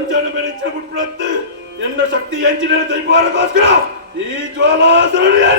ಪಂಚನ ಮೇಲೆ ಇಚ್ಛೆ ಬಿಟ್ಬಿಡತ್ತು ಎನ್ನ ಶಕ್ತಿ ಎಂಚಿನ ದೈವಾರಕ್ಕೋಸ್ಕರ ಈ ಜ್ವಾಲಾಸುರನಿಗೆ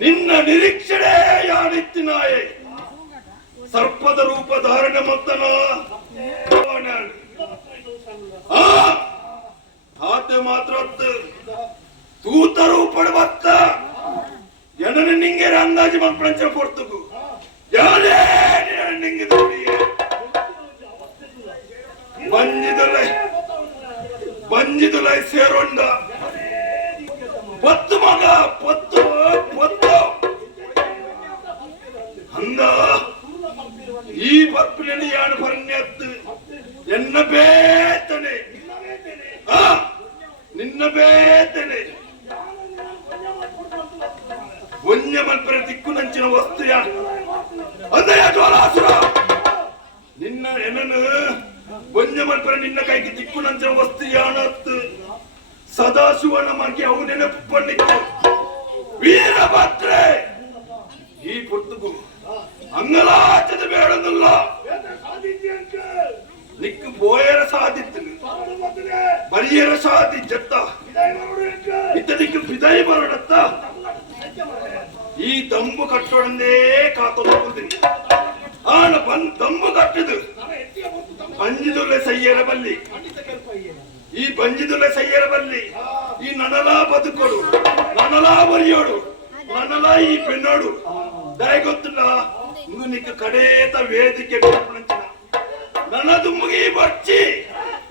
ನಿನ್ನ ನಿರೀಕ್ಷಣೆ ಯಾನಿತ್ತಿನಾಯೆ ಸರ್ಪದ ರೂಪ ಧಾರಣೆ ಮತ್ತನ ಆತೆ ಮಾತ್ರ ತೂತ ರೂಪಡು ಮತ್ತ ಎನನ ನಿಂಗೆ ಅಂದಾಜು ಮಲ್ಪಂಚ ಕೊಡ್ತುಗು ಯಾರೇ ನಿಂಗೆ ಬಂಜಿದುಲೈ ಸೇರೊಂಡ ಪತ್ತು ಮಗ ಪತ್ತು ಪತ್ತು ಅಂದ ಈ ಬರ್ಪಿನಲ್ಲಿ ಯಾನು ಬರ್ಣ್ಯತ್ತು ಎನ್ನ ಬೇತನೆ ನಿನ್ನ ಬೇತನೆ ಒಂಜ ಮಲ್ಪರೆ ದಿಕ್ಕು ನಂಚಿನ ವಸ್ತು ಯಾನು ಅದಯ ಜ್ವಾಲಾಸುರ ನಿನ್ನ ಎನನು ಒಂಜ ಮಲ್ಪರೆ ನಿನ್ನ ಕೈಗೆ ದಿಕ್ಕು ನಂಚಿನ ವಸ್ತು ಯಾನತ್ತು ಸದಾಶಿವನ ಮಗಿ ಅವು ನೆನಪು ಪಣ್ಣಿತ್ತು ವೀರಭದ್ರೆ ಈ ಪುರ್ತುಗು ಅಂಗಲಾಚದ ಬೇಡದಲ್ಲ ನಿಕ್ಕು ಬೋಯರ ಸಾಧಿತ್ತು ಬರಿಯರ ಸಾಧಿ ಜತ್ತ ಇತ್ತದಿಕ್ಕು ಬಿದಾಯಿ ಬರಡತ್ತ ಈ ದಂಬು ಕಟ್ಟೊಡಂದೇ ಕಾಕೊಂಡು ಆನ ಬಂದ್ ದಂಬು ಕಟ್ಟದು ಅಂಜಿದುಲ್ಲೆ ಸಯ್ಯರ ಬಲ್ಲಿ ಈ ಬಂಜಿದುಲ್ಲೆ ಸಯ್ಯರ ಬಲ್ಲಿ ಈ ನನಲಾ ಬದುಕೊಡು ನನಲಾ ಬರಿಯೋಡು ನನಲಾ ಈ ಪೆಣ್ಣೋಡು ದಯ ಗೊತ್ತಿಲ್ಲ ನಿಕ್ಕ ಕಡೇತ ವೇದಿಕೆ ನನ್ನದು ಮುಗಿ ಬರ್ಚಿ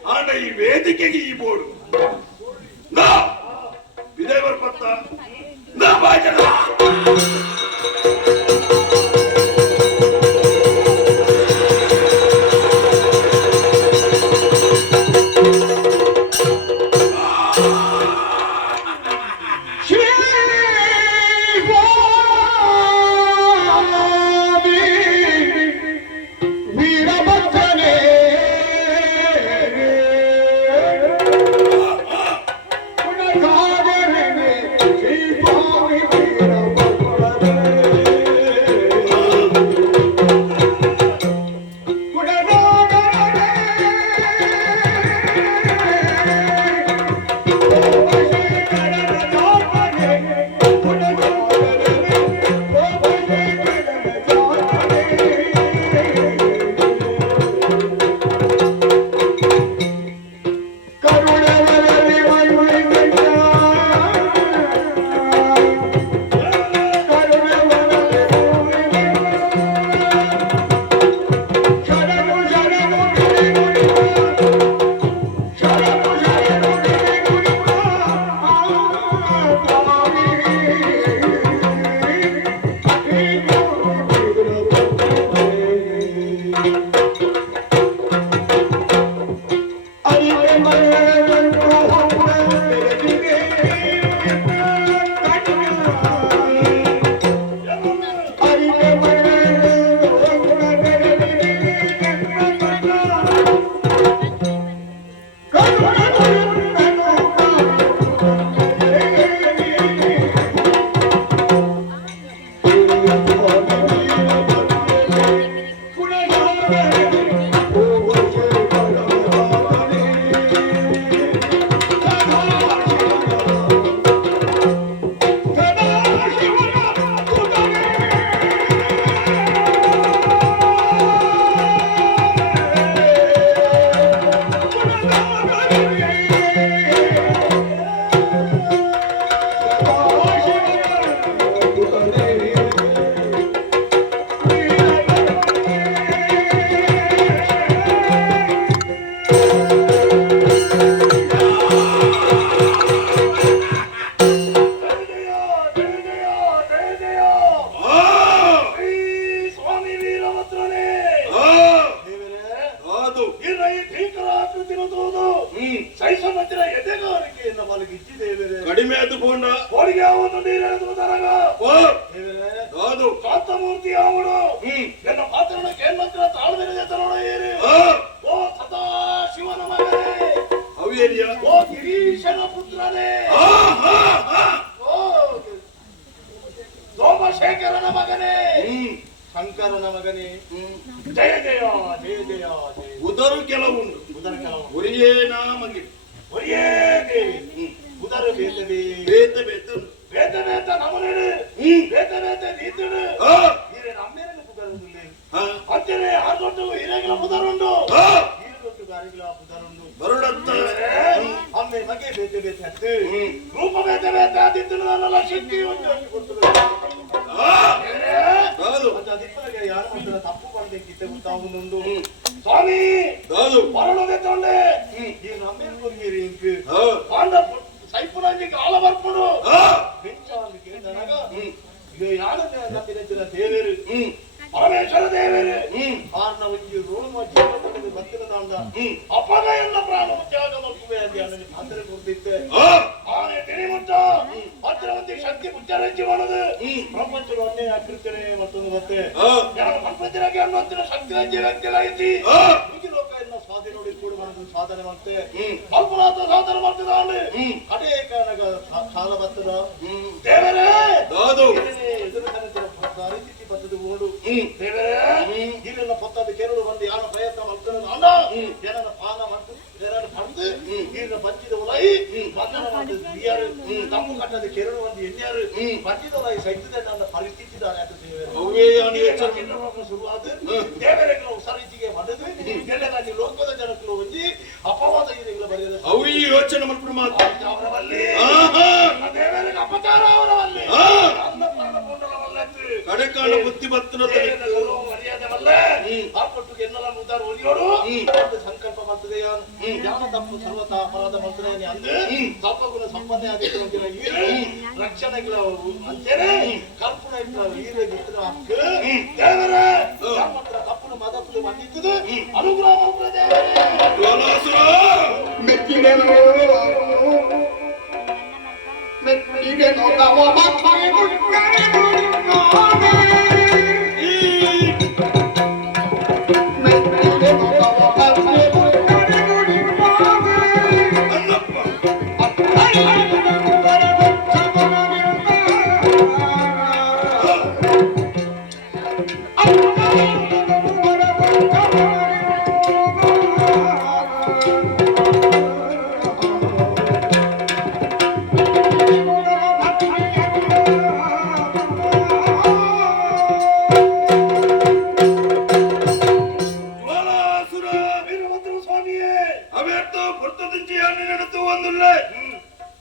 ಆನ ಈ ವೇದಿಕೆಗೆ ಈ ಬೋಡು ವಿದಯ ಬರ್ಪತ್ತ ಬಾಜನ ಮಲಗಿಚ್ಚಿ ದೇವರೇ ಕಡಿಮೆ ಆಯ್ತು ಬೋಂಡ ಹೋಳಿಗೆ ಅವನು ನೀರೆಳೆದು ತರಗ ಓ ದೇವರೇ ಹೌದು ಕಾಂತಮೂರ್ತಿ ಅವಳು ನನ್ನ ಮಾತನಾಡಕ್ಕೆ ಏನ್ಮಾತ್ರ ತಾಳ್ಮೆನೆ ತರೋಣ ಏರಿ ಓ ಸದಾ ಶಿವನ ಮಗನೇ ಅವೇರಿಯ ಓ ಗಿರೀಶನ ಪುತ್ರನೇ ಓ ಸೋಮಶೇಖರನ ಮಗನೇ ಶಂಕರನ ಮಗನೇ ಜಯ ಜಯ ಜಯ ಜಯ ಜಯ ಉದರು ಕೆಲವುಂಟು ಉದರ ಕೆಲವು ಒರಿಯೇ ನಮಗೆ ಒರಿಯೇ ದೇವಿ ಉದರ ಬೇತದೆ ಬೇತ ಬೇತ ಬೇತ ಬೇತ ನಮನೇಡು ಬೇತ ಬೇತ ನೀತಿಡು ನೀರೇ ನಮ್ಮೇಲೆ ಪುದರುಂಡು ಅಂತೆಯೇ ಆದೊಟ್ಟು ಹಿರೇಗಳ ಪುದರುಂಡು ಈರೊಟ್ಟು ಗಾರಿಗಳ ಪುದರುಂಡು ಬರುಡತ್ತ ಅಮ್ಮೆ ಮಗೆ ಬೇತ ಬೇತ ಹತ್ತು ರೂಪ ಬೇತ ಬೇತ ಆದಿತ್ತು ನನ್ನೆಲ್ಲ ಶಕ್ತಿ ಒಂದು ಹಂಗೆ ಕೊಡ್ತದೆ ಮತ್ತೆ ಅದಿಪ್ಪನಿಗೆ ಯಾರ ಮಾತ್ರ ತಪ್ಪು ಮಾಡಬೇಕಿತ್ತೆ ಗೊತ್ತಾಗುന്നുണ്ട് ಸ್ವಾಮಿ ಮರಣದೆ ತೊಂಡೆ ಈ ನಮ್ಮೇಲ್ಕೊರ್ಗೀರಿ ಇಂಕ್ ಪಾಂಡ ಸೈಪುರಾಜಿ ಕಾಲ ಬರ್ಪುಡು ಬೆಂಚಾಲಿ ಕೇಳಿದಾಗ ಇದು ಯಾರನ್ನ ನಂಬಿನ ದೇವೇರು ಪರಮೇಶ್ವರ ದೇವೇರು ಕಾರಣ ಒಂದು ರೋಳು ಮಾಡಿ ಬರ್ತಿನ ತಾಂಡ ಅಪ್ಪಗ ಎಲ್ಲ ಪ್ರಾಣ ತ್ಯಾಗ ಮಕ್ಕುವೆ ಅಂತ ಅಂದ್ರೆ ಗೊತ್ತಿತ್ತೆ ಆನೆ ತಿರಿಮುಟ್ಟ ಭದ್ರವಂತಿ ಶಕ್ತಿ ಮುಚ್ಚರಂಜಿ ಮಾಡೋದು ಪ್ರಪಂಚದ ಒಂದೇ ಆಕೃತಿನೇ ಮತ್ತೊಂದು ಮತ್ತೆ ಪ್ರಪಂಚರಾಗಿ ಅನ್ನೋಂತಿನ ಶಕ್ತಿ ರಂಜಿ ವ್ಯಕ್ತಿಗಳಾಗಿದ್ದಿ ಈ ಲೋಕ ಎಲ್ಲ ಸ್ವಾಧೀನ ನೋಡಿ ಕೂಡ ಮಾಡೋದು ಸಾಧನೆ ಮಾಡ್ತೆ ಕಲ್ಪನಾಥ ಸಾಧನೆ ಮಾಡ್ತದ ಅವಳು ಅದೇ ಕಾರಣ ಕಾಲ ಬರ್ತದ ದೇವರೇ ಪರಿಸ್ಥಿತಿ ಬರ್ತದ ಓಡು ದೇವರೇ ಇಲ್ಲೆಲ್ಲ ಪತ್ತದ ಕೆರಳು ಬಂದು ಯಾರ ಪ್ರಯತ್ನ ಮಾಡ್ತಾನೆ ಅಣ್ಣ ಜನನ ಪಾನ ಮಾಡ್ತು ಜನನ ಪಡೆದು ಈಗ ಬಂಚಿದ ಉಲೈ ಬಂಧನ ಮಾಡಿದ ಹಿರಿಯರು ತಮ್ಮ ಕಟ್ಟದ ಕೆರಳು ಬಂದು ಎನ್ಯಾರು ಬಂಚಿದ ಉಲೈ ಸಹಿತದೆ ನನ್ನ ಪರಿಸ್ಥಿತಿ ಶುರುವಾದ ದೇವರಿಗೆ ಸರಿಚಿಗೆ ಮಾಡಿದು ಎಲ್ಲೆಲ್ಲ ಲೋಕದ ಜನಕ್ಕೂ ಒಂಜಿ ಅಪವಾದ ಇದೆಲ್ಲ ಬರೆಯದ ಅವಿ ಯೋಚನೆ ಮಾಡ್ಬಿಡು ಮಾತು ಅವರವಲ್ಲಿ ದೇವರಿಗೆ ಅಪಚಾರ ಅವರವಲ್ಲಿ ನನ್ನ ಪ್ರಾಣ ಕೊಂಡಲವಲ್ಲತ್ತು ಕಡೆಕಾಲ ಬುದ್ಧಿ ಬತ್ತನ ಮರ್ಯಾದೆವಲ್ಲ ಆ ಕೊಟ್ಟಿಗೆ ಎನ್ನೆಲ್ಲ ಮುದ್ದಾರು ಒಲಿಯೋಡು ಒಂದು ಸಂಕಲ್ಪ ಮಾಡ್ತದೆ ಯಾವ ತಪ್ಪು ಸರ್ವತ ಅಪರಾಧ ಮಾಡ್ತದೆ ಅಂದ್ರೆ ಸ್ವಲ್ಪ ಗುಣ ಸಂಪನ್ನೆ ಆಗಿತ್ತು ಅಂತಿಲ್ಲ ಈ ರಕ್ಷಣೆಗಳ ಅಂತೇನೆ ಕಲ್ಪನೆ ಈರೇ ಬಿಟ್ಟಿದ ಹಕ್ಕು ದೇವರೇ ಮಾತ್ರ ತಪ್ಪು ಮದಪ್ಪು ಬಂದಿದ್ದು ಅನುಗ್ರಹ ಮಾಡ್ತದೆ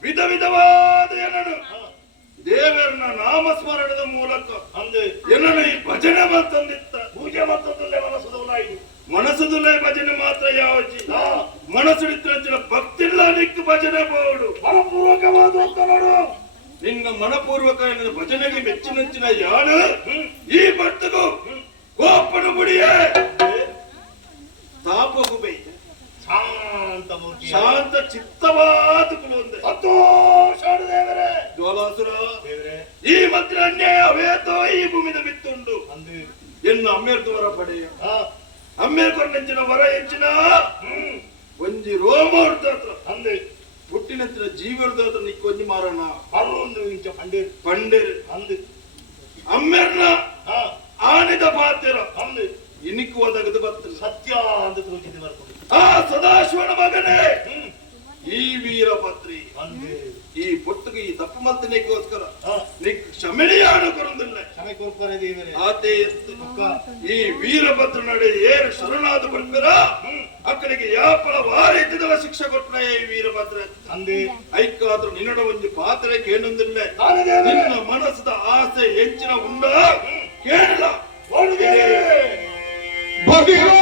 ವಿಧ ವಿಧವಾದ ಏನನು ದೇವರನ್ನ ನಾಮಸ್ಮರಣದ ಮೂಲಕ ಅಂದ್ರೆ ಏನನು ಈ ಭಜನೆ ಮತ್ತೊಂದಿತ್ತ ಪೂಜೆ ಮತ್ತೊಂದಲ್ಲೇ ಮನಸ್ಸುದಲ್ಲೇ ಭಜನೆ ಮಾತ್ರ ಯಾವಚ್ಚಿ ಮನಸ್ಸುಡಿತ್ರ ಭಕ್ತಿಲ್ಲ ನಿಕ್ಕು ಭಜನೆ ಬೋಡು ಮನಪೂರ್ವಕವಾದ ಅಂತ ನೋಡು ನಿನ್ನ ಮನಪೂರ್ವಕ ಭಜನೆಗೆ ಮೆಚ್ಚಿನಂಚಿನ ಯಾನು ಈ ಭಕ್ತಗೂ ಗೋಪನ ಗುಡಿಯೇ ತಾಪಗು ಬೈ ಶಾಂತ ಮೂರ್ತಿ ಶಾಂತ ಚಿತ್ತವಾದ ಕುಲೊಂದೆ ಸಂತೋಷ ದೇವರೇ ಜ್ವಾಲಾಸುರ ದೇವರೇ ಈ ಮಂತ್ರ ಅನ್ಯಾಯ ಅವೇತೋ ಈ ಭೂಮಿದ ಬಿತ್ತುಂಡು ಅಂದು ಎನ್ನು ಅಮ್ಮೇರ್ದು ವರ ಪಡೆಯ ಅಮ್ಮೇರ್ಕೊಂಡು ನೆಂಚಿನ ವರ ಹೆಂಚಿನ ಒಂಜಿ ರೋಮೋರ್ದ ಹತ್ರ ಅಂದು ಹುಟ್ಟಿನಂಚಿನ ಜೀವರ್ದ ಹತ್ರ ನಿಕ್ಕೊಂಜಿ ಮಾರಣ ಅರೊಂದು ಇಂಚ ಪಂಡೇರು ಪಂಡೇರು ಅಂದು ಅಮ್ಮೇರ್ನ ಆನೆದ ಪಾತ್ರ ಅಂದು ಇನಿಕ್ಕು ಒದಗದು ಬರ್ತದೆ ಸತ್ಯ ಅಂತ ತೋಚಿದ್ದು ಬರ್ತದೆ ಆ ಸದಾಶಿವನ ಮಗನೇ ಈ ವೀರಭದ್ರಿ ಈ ಪೊಟ್ಟಿಗೆ ಈ ತಪ್ಪು ಮಲ್ತನೆಗೋಸ್ಕರ ನೀಕ್ ಕ್ಷಮೆಯಾನು ಕೊರಂದಿಲ್ಲ ಕ್ಷಮೆ ಕೊರ್ಪರೆ ದೇವರೇ ಆತೆ ಈ ವೀರಭದ್ರ ನಡೆ ಏರು ಶರಣಾದ ಬರ್ತಾರ ಅಕ್ಕಡಿಗೆ ಯಾಪಳ ವಾರಿದ್ದದ ಶಿಕ್ಷೆ ಕೊಟ್ಟನ ಈ ವೀರಭದ್ರ ಅಂದೆ ಐಕಾದ್ರೂ ನಿನ್ನಡ ಒಂದು ಪಾತ್ರೆ ಕೇಳೊಂದಿಲ್ಲ ನಿನ್ನ ಮನಸ್ಸದ ಆಸೆ ಹೆಚ್ಚಿನ ಉಂಡ ಕೇಳಲ್ಲ ಭಗಿರೋ